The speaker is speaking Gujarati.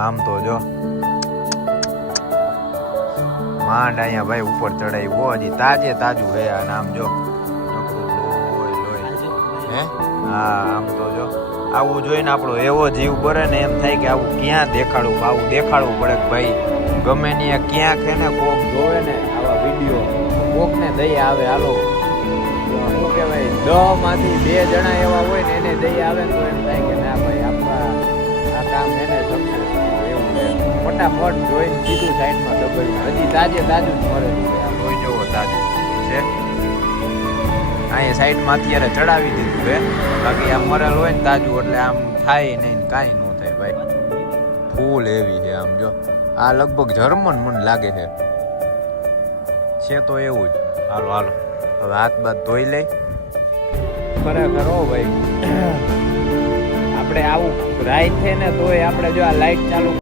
આમ તો જો માંડ અહીંયા ભાઈ ઉપર ચડાવ્યો હજી તાજે તાજું હે આ નામ જો હે હા આમ તો જો આવું જોઈને આપણો એવો જીવ બરે ને એમ થાય કે આવું ક્યાં દેખાડવું આવું દેખાડવું પડે કે ભાઈ ગમે ને ક્યાંક હે ને કોક જોવે ને આવા વિડીયો કોક ને દઈ આવે હાલો શું કહેવાય 10 માંથી 2 જણા એવા હોય ને એને દઈ આવે ને તો એમ થાય કે ના ભાઈ આપણા આ કામ એને સક્સેસ એવું છે ફટાફટ જોઈને સીધું સાઈડમાં દબાવ્યું હજી તાજે તાજું જ મરેલું છે આ જોઈ જવો તાજું છે અહીંયા સાઈડમાં અત્યારે ચડાવી દીધું છે બાકી આમ મરેલ હોય ને તાજું એટલે આમ થાય નહીં કાંઈ ન થાય ભાઈ ફૂલ એવી છે આમ જો આ લગભગ જર્મન મને લાગે છે તો એવું જ હાલો હાલો હવે હાથ બાદ ધોઈ લઈ ખરેખર હો ભાઈ આપણે આવું રાઈટ છે ને તોય આપણે જો આ લાઈટ ચાલુ